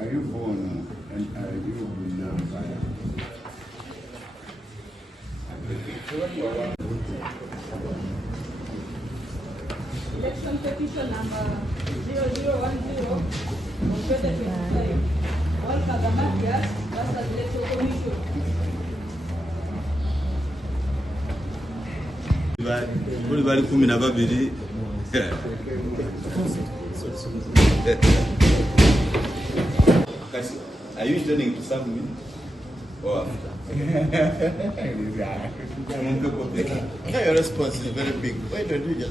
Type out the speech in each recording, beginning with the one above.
Are you born and are you now? Election petition number 0010 of 2025. Walukagga versus Electoral Commission. Kuli bali 12. Are you intending to serve me? Or your response is very big. Why don't you just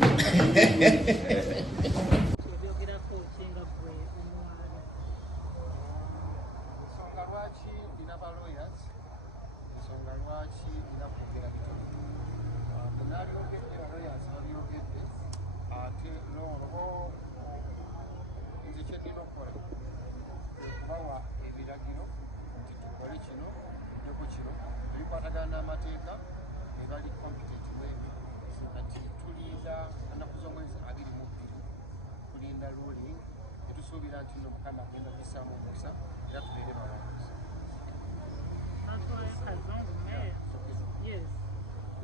Yes.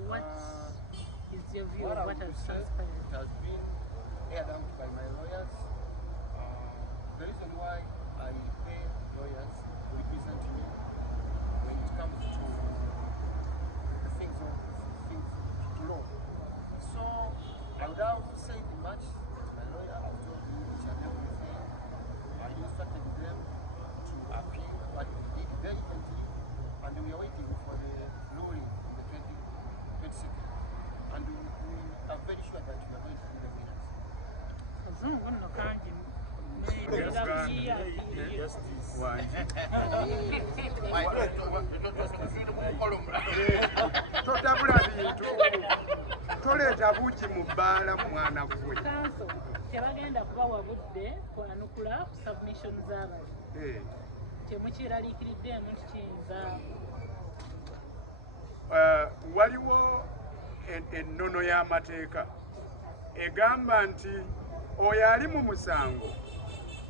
What is your view of what has transpired? It has been aired out by my lawyers. The reason why I pay lawyers to represent me when it comes to the things to law. So I would have said much to my lawyer. I told you each and everything. I instructed them to appeal what they did diligently, and we are waiting for the ruling on the 22nd. And we are very sure that we are going to be the winners. Totabula bintu toleeta buki mu bbaala mwana gwe. Kyebagenda kubawa budde kwanukula ku submission z'abantu. Kyemukiraliikiriddemu kiyinza. Waliwo ennono y'amateeka egamba nti oyo ali mu musango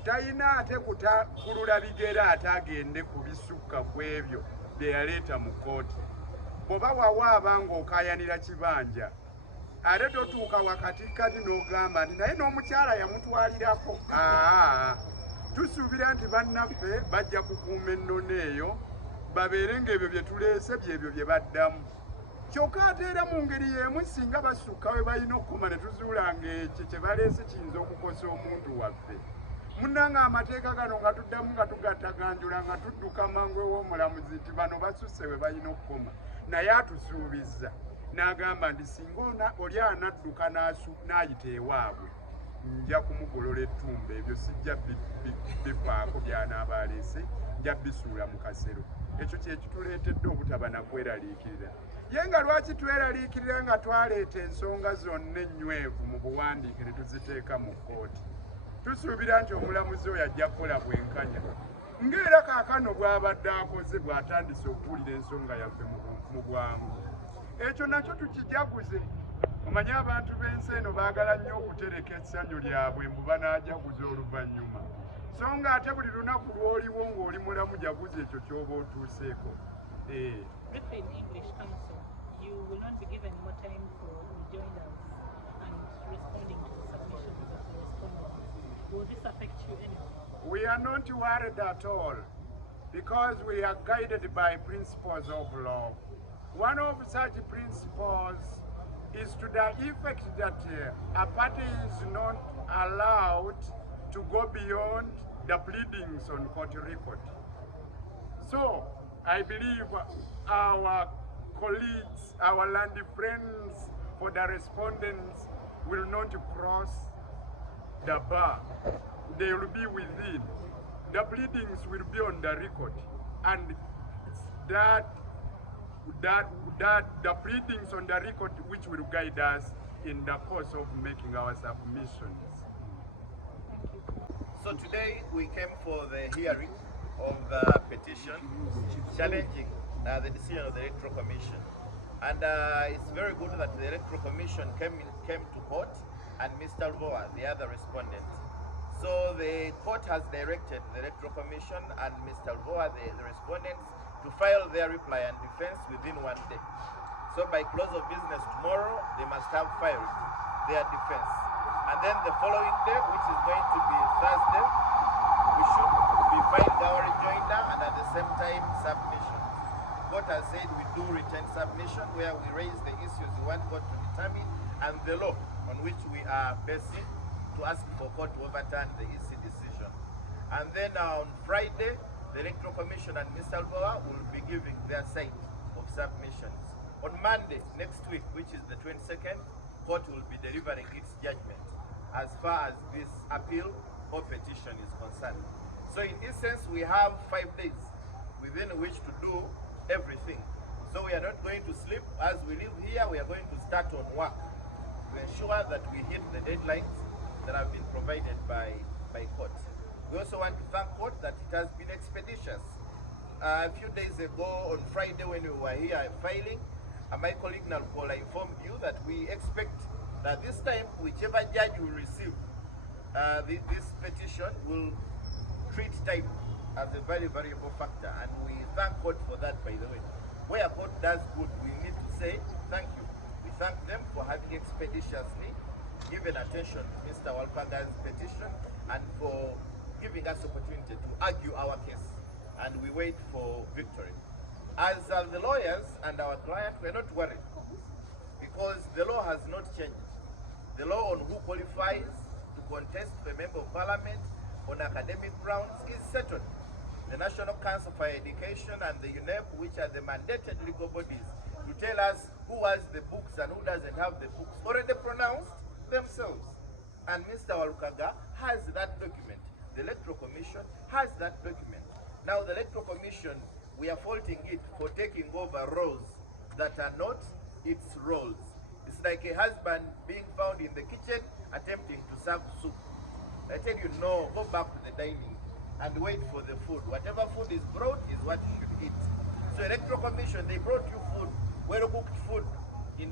talina ate kulula bigere ate agende ku bisukka ku ebyo bye yaleeta mu kkooti. Bw'oba wawaaba ng'okaayanira kibanja ate totuuka wakatikati n'ogamba nti naye n'omukyala yamutwalirako. Tusuubira nti bannaffe bajja kukuuma ennono eyo babeere ng'ebyo bye tuleese byebyo bye baddamu. Kyokka ate era mu ngeri y'emu singa basukka we balina okukoma ne tuzuula ng'ekyo kye baleese kiyinza okukosa omuntu waffe. Munnanga amateeka gano nga tuddamu nga tugattaganjula nga tudduka mangu ew'omulamuzi nti bano basusse we balina okukoma. Naye atusuubizza n'agamba nti singa oli anadduka n'ayita ewaabwe nja kumugolola ettumba, ebyo sijja bifaako by'anaaba aleese, nja bisuula mu kasero. Ekyo kye kituleetedde obutaba na kweraliikirira. Ye nga lwaki tweraliikirira nga twaleeta ensonga zonna ennywevu mu buwandiike ne tuziteeka mu kkooti. Tusuubira nti omulamuzi oyo ajja kukola bwenkanya ng'era kaakano bw'abadde akoze bw'atandise okuwulira ensonga yaffe mu bwangu. Ekyo nakyo tukijaguze. Omanyi abantu b'ensi eno baagala nnyo okutereka essanyu lyabwe mbu banaajaguza oluvannyuma. so ng'ate buli lunaku lw'oliwo ng'oli mulamu jaguza ekyo ky'oba otuuseeko. Briefly in English, Council, you will not be given more time for rejoinders and responding to the submissions of the respondents. Will this affect you anyway? We are not worried at all because we are guided by principles of law. One of such principles is to the effect that a party is not allowed to go beyond the pleadings on court record. So I believe our colleagues, our land friends for the respondents will not cross the bar. They will be within. The pleadings will be on the record, and that the pleadings on the record which will guide us in the course of making our submissions. So today we came for the hearing of the petition challenging the decision of the Electoral Commission. And it's very good that the Electoral Commission came to court and Mr. Luganda, the other respondent. So the court has directed the Electoral Commission and Mr. Luganda, the respondents, to file their reply and defense within 1 day. So by close of business tomorrow, they must have filed their defense. And then the following day, which is going to be Thursday, we should be filing our rejoinder and at the same time submissions. Court has said we do return submission where we raise the issues we want court to determine and the law on which we are basing to ask for court to overturn the EC decision. And then on Friday, the Electoral Commission and Mr. Luganda will be giving their side of submissions. On Monday next week, which is the 22nd, court will be delivering its judgment as far as this appeal or petition is concerned. So in essence, we have 5 days within which to do everything. So we are not going to sleep. As we live here, we are going to start on work to ensure that we hit the deadlines that have been provided by court. We also want to thank court that it has been expeditious. A few days ago on Friday when we were here filing, my colleague Nalkola informed you that we expect that this time whichever judge will receive this petition will treat time as a very variable factor, and we thank court for that, by the way. Where court does good, we need to say thank you. We thank them for having expeditiously given attention to Mr. Walukagga's petition and for giving us opportunity to argue our case, and we wait for victory. As the lawyers and our client, we're not worried because the law has not changed. The law on who qualifies to contest for a member of parliament on academic grounds is settled. The National Council for Education and the UNEP, which are the mandated legal bodies to tell us who has the books and who doesn't have the books, already pronounced themselves. And Mr. Walukagga has that document. The Electoral Commission has that document. Now the Electoral Commission, we are faulting it for taking over roles that are not its roles. It's like a husband being found in the kitchen attempting to serve soup. I tell you, no, go back to the dining and wait for the food. Whatever food is brought is what you should eat. So Electoral Commission, they brought you food, well-cooked food, in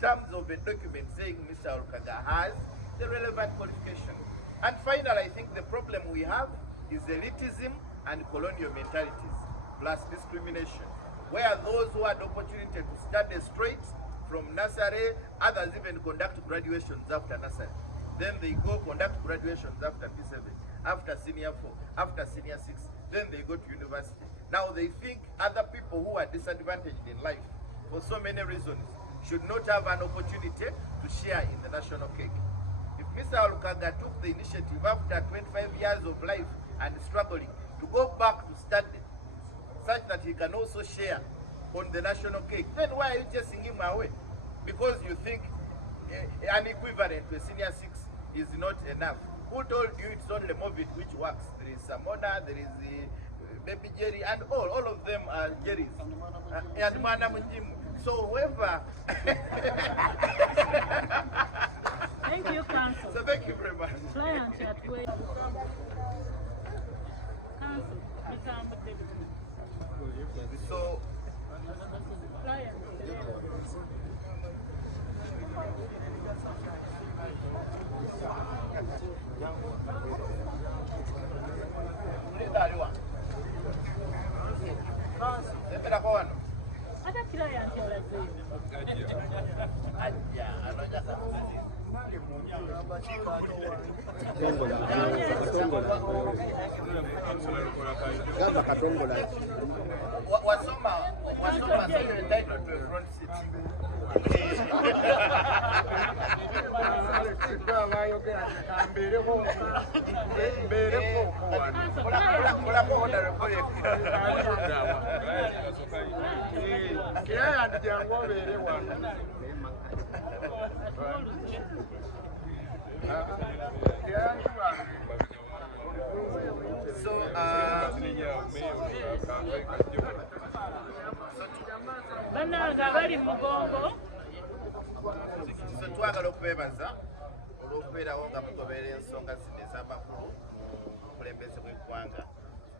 terms of a document saying Mr. Walukagga has the relevant qualification. And finally, I think the problem we have is elitism and colonial mentalities, plus discrimination, where those who had the opportunity to study straight from nursery, others even conduct graduations after nursery. Then they go conduct graduations after P7, after senior 4, after senior 6, then they go to university. Now they think other people who are disadvantaged in life for so many reasons should not have an opportunity to share in the national cake. If Mr. Walukagga took the initiative after 25 years of life and struggling to go back to study such that he can also share on the national cake, then why are you chasing him away? Because you think an equivalent to a senior 6 is not enough. Who told you it's only Movit which works? There is Samoda, there is Baby Jerry, and all of them are Jerry's. And Mana Munjimu. So whoever... Thank you, Council. So thank you very much. Client at way. Council, Mr. David. So Client. Gamba katongola. Wasoma so you're entitled to a front seat. So, twagala okubeebaza olw'okubeerawo nga mugoberera ensonga zino ez'amakulu mu bukulembeze bw'eggwanga.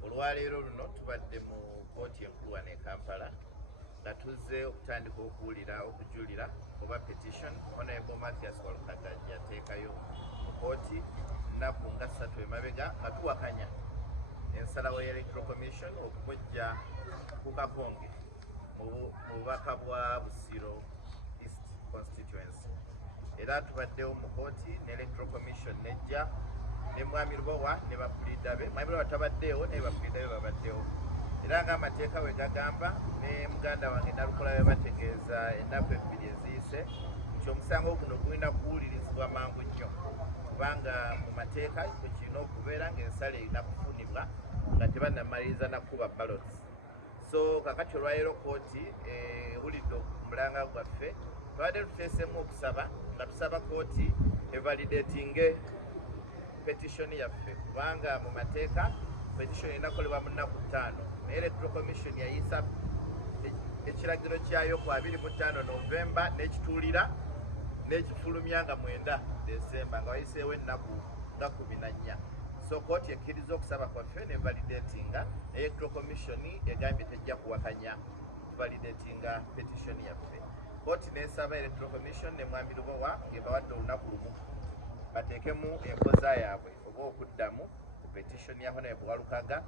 Olwaleero luno tubadde mu kkooti enkulu wano e Kampala nga tuzze okutandika okujulira oba petition Honorable Mathias Walukagga yateekayo mu kkooti nnaku nga 3 emabega nga tuwakanya ensalawo y'Electoral Commission okumujja ku Kakonge mu bubaka bwa Busiro East Constituency. Era tubaddewo mu kkooti n'Electoral Commission nejja ne Mwami Luganda ne bapuliida be. Mwami Luganda tabaddeewo naye bapuliida be babaddewo. Era ng'amateeka bwe gagamba ne muganda wange Nalukola bwe bategeeza ennaku 2 eziyise nti omusango guno gulina kuwulirizibwa mangu nnyo kubanga mu mateeka kirina okubeera ng'ensala erina kufunibwa nga tebannamaliriza nakuba ballots. So kakati olwaleero kkooti ewulidde omulanga gwaffe tubadde tuteesemu okusaba nga tusaba kkooti evalidatinge petitioni yaffe kubanga mu mateeka petitioni erinakolebwa mu nnaku 5 naye Electoral Commission yayisa ekiragiro kyayo ku 25 Novemba n'ekituulira n'ekifulumya nga 9 Desemba nga wayiseewo ennaku nga 14. So kkooti ekkiriza okusaba kwaffe ne validatinga Electoral Commission egambye tejja kuwakanya validatinga petitioni yaffe. Kkooti n'esaba Electoral Commission ne Mwami Luganda ng'ebawadde olunaku lumu bateekemu enkoza yaabwe oba okuddamu ku petitioni ya Honorable Walukagga.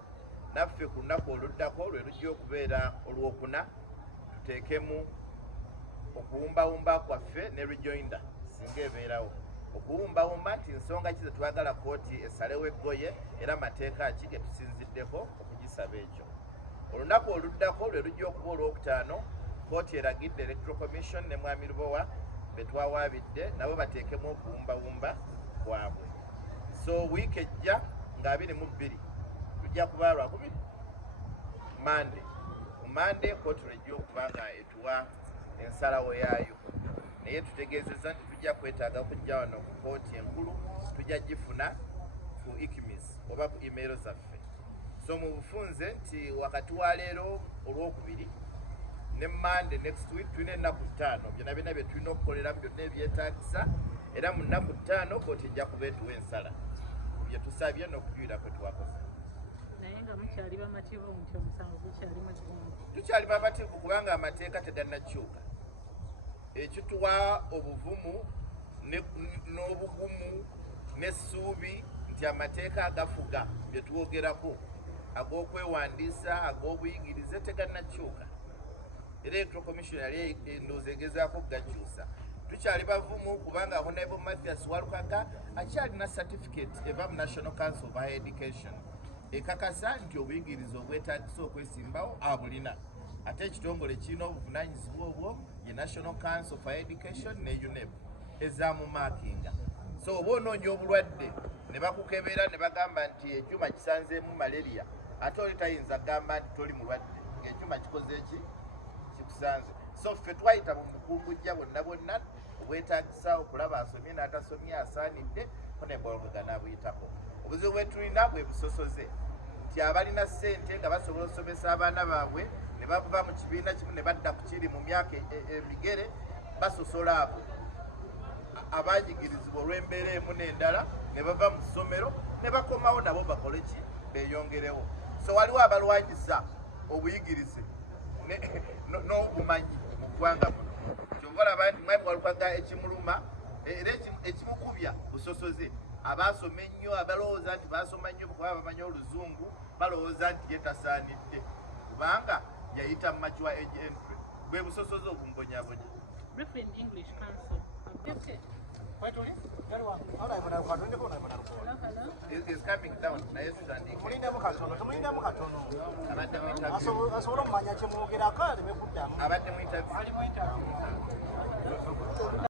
Naffe ku lunaku oluddako lwe lujja okubeera olwokuna tuteekemu okuwumbawumba kwaffe ne rejoinder singa ebeerawo. Okuwumbawumba nti nsonga ki ze twagala kkooti esalewo eggoye era mateeka ki ge tusinziddeko okugisaba ekyo. Olunaku oluddako lwe lujja okuba olwokutaano kkooti eragidde Electoral Commission ne Mwami Luganda be twawaabidde nabo bateekemu okuwumbawumba kwabwe. So wiiki ejja nga 22 tujja kuba Lwakubiri Monday. Ku Monday kkooti lwejja okuba nga etuwa ensalawo yaayo naye tutegeezezza nti tujja kwetaaga kujja wano ku kkooti enkulu tujja gifuna ku ICMIS oba ku email zaffe. So mu bufunze nti wakati wa leero olwokubiri ne Monday next week tulina ennaku 5 byonna byonna bye tulina okukoleramu byonna ebyetaagisa era mu nnaku 5 kkooti ejja kuba etuwa ensala ku bye tusabye n'okujulira kwe twakoze. naye nga mukyali bamativu nti omusango gukyali mu ggwanga. Tukyali bamativu kubanga amateeka tegannakyuka. Ekituwa obuvumu n'obugumu n'essuubi nti amateeka agafuga bye twogerako ag'okwewandiisa ag'obuyigirize tegannakyuka. Electoral Commission yali endowooza egezaako okugakyusa. Tukyali bavumu kubanga Honorable Mathias Walukagga akyalina certificate eva mu National Council of Higher Education ekakasa nti obuyigirize obwetaagisa okwesimbawo abulina. Ate ekitongole kirina obuvunaanyizibwa obwo ye National Council of Higher Education ne UNEP ezaamumakinga. So oba onoonya obulwadde ne bakukebera ne bagamba nti ekyuma kisanzeemu malaria ate oli tayinza kugamba nti toli mulwadde ng'ekyuma kikoze eki kikusanze. So ffe twayita mu mukungujja bonna obwetaagisa okulaba asomye n'atasomye asaanidde Honorable Walukagga n'abuyitako. Obuzibu bwe tulina bwe busosoze nti abalina ssente nga basobola okusomesa abaana baabwe ne bava mu kibiina kimu ne badda ku kiri mu myaka emigere basosola abo abanyigirizibwa olw'embeera emu n'endala ne bava mu ssomero ne bakomawo nabo bakole ki beeyongerewo. So waliwo abalwanyisa obuyigirize n'obumanyi mu ggwanga muno. Kyova olaba nti Mwami Walukagga ekimuluma era ekimukubya busosoze abaasoma ennyo abalowooza nti baasoma nnyo kuba bamanyi Oluzungu balowooza nti ye tasaanidde kubanga yayita mu mature age entry bwe busosoze obumbonyabonya. Briefly in English, Council. Okay. He's coming down. Abadde mu interview.